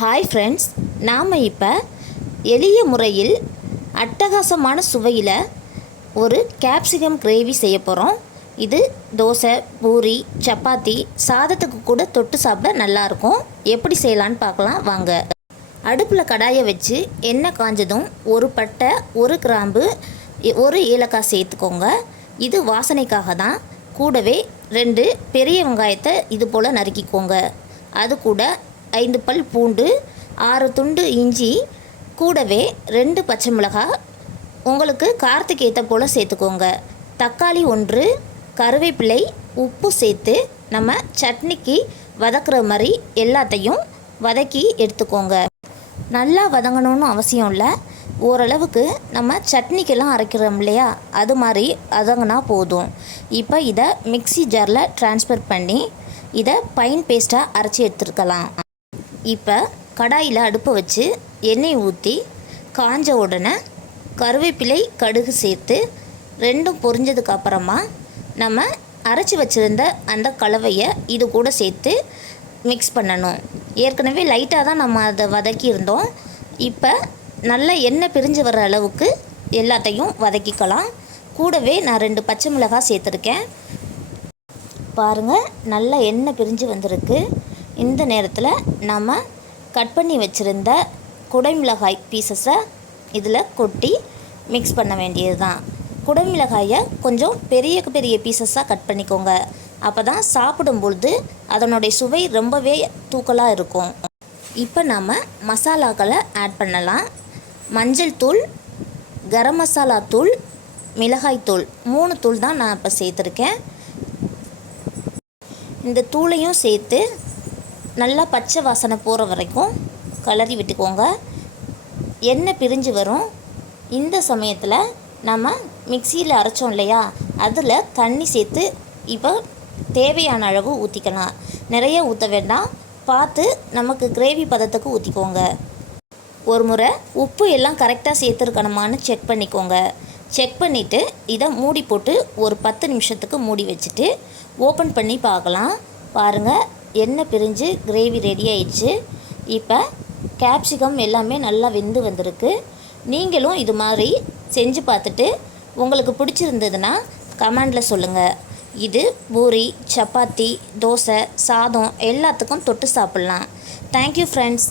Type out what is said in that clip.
Hi friends, நாம் இப்போ எளிய முறையில் அட்டகாசமான சுவையில் ஒரு கேப்சிகம் கிரேவி செய்ய போகிறோம். இது தோசை, பூரி, சப்பாத்தி, சாதத்துக்கு கூட தொட்டு சாப்பிட நல்லாயிருக்கும். எப்படி செய்யலான்னு பார்க்கலாம் வாங்க. அடுப்பில் கடாயை வச்சு எண்ணெய் காஞ்சதும் ஒரு பட்டை, ஒரு கிராம்பு, ஒரு ஏலக்காய் சேர்த்துக்கோங்க. இது வாசனைக்காக தான். கூடவே 2 பெரிய வெங்காயத்தை இது போல் நறுக்கிக்கோங்க. அது கூட 5 பல் பூண்டு, 6 துண்டு இஞ்சி, கூடவே 2 பச்சை மிளகாய் உங்களுக்கு காரத்துக்கு ஏற்ற போல் சேர்த்துக்கோங்க. தக்காளி 1, கருவேப்பிலை, உப்பு சேர்த்து நம்ம சட்னிக்கு வதக்குற மாதிரி எல்லாத்தையும் வதக்கி எடுத்துக்கோங்க. நல்லா வதங்கணும்னு அவசியம் இல்லை. ஓரளவுக்கு நம்ம சட்னிக்கெல்லாம் அரைக்கிறோம் இல்லையா, அது மாதிரி வதங்கினா போதும். இப்போ இதை மிக்ஸி ஜாரில் ட்ரான்ஸ்ஃபர் பண்ணி இதை ஃபைன் பேஸ்ட்டாக அரைச்சி எடுத்துருக்கலாம். இப்போ கடாயில் அடுப்பை வச்சு எண்ணெய் ஊற்றி காஞ்ச உடனே கருவேப்பிலை, கடுகு சேர்த்து 2ம் பொரிஞ்சதுக்கு அப்புறமா நம்ம அரைச்சி வச்சுருந்த அந்த கலவையை இது கூட சேர்த்து மிக்ஸ் பண்ணணும். ஏற்கனவே லைட்டாக தான் நம்ம அதை வதக்கியிருந்தோம். இப்போ நல்ல எண்ணெய் பிரிஞ்சு வர அளவுக்கு எல்லாத்தையும் வதக்கிக்கலாம். கூடவே நான் 2 பச்சை மிளகாய் சேர்த்துருக்கேன். பாருங்கள், நல்ல எண்ணெய் பிரிஞ்சு வந்திருக்கு. இந்த நேரத்தில் நம்ம கட் பண்ணி வச்சுருந்த குடைமிளகாய் பீசஸை இதில் கொட்டி மிக்ஸ் பண்ண வேண்டியது தான். குடைமிளகாயை கொஞ்சம் பெரிய பெரிய பீசஸாக கட் பண்ணிக்கோங்க. அப்போ தான் சாப்பிடும்பொழுது அதனுடைய சுவை ரொம்பவே தூக்கலாக இருக்கும். இப்போ நம்ம மசாலாக்களை ஆட் பண்ணலாம். மஞ்சள் தூள், கரம் மசாலா தூள், மிளகாய் தூள், 3 தூள் தான் நான் இப்போ சேர்த்துருக்கேன். இந்த தூளையும் சேர்த்து நல்லா பச்சை வாசனை போகிற வரைக்கும் கிளறி விட்டுக்கோங்க. எண்ணெய் பிரிஞ்சு வரும். இந்த சமயத்தில் நம்ம மிக்சியில் அரைச்சோம் இல்லையா, அதில் தண்ணி சேர்த்து இப்போ தேவையான அளவு ஊற்றிக்கலாம். நிறைய ஊற்ற வேண்டாம், பார்த்து நமக்கு கிரேவி பதத்துக்கு ஊற்றிக்கோங்க. ஒரு முறை உப்பு எல்லாம் கரெக்டாக சேர்த்துருக்கணுமான்னு செக் பண்ணிக்கோங்க. செக் பண்ணிவிட்டு இதை மூடி போட்டு ஒரு 10 நிமிஷத்துக்கு மூடி வச்சுட்டு ஓப்பன் பண்ணி பார்க்கலாம். பாருங்கள், எண்ணெய் பிரிஞ்சு கிரேவி ரெடி ஆயிடுச்சு. இப்போ கேப்சிகம் எல்லாமே நல்லா வெந்து வந்திருக்கு. நீங்களும் இது மாதிரி செஞ்சு பார்த்துட்டு உங்களுக்கு பிடிச்சிருந்ததுன்னா கமெண்டில் சொல்லுங்கள். இது பூரி, சப்பாத்தி, தோசை, சாதம் எல்லாத்துக்கும் தொட்டு சாப்பிட்லாம். Thank you friends.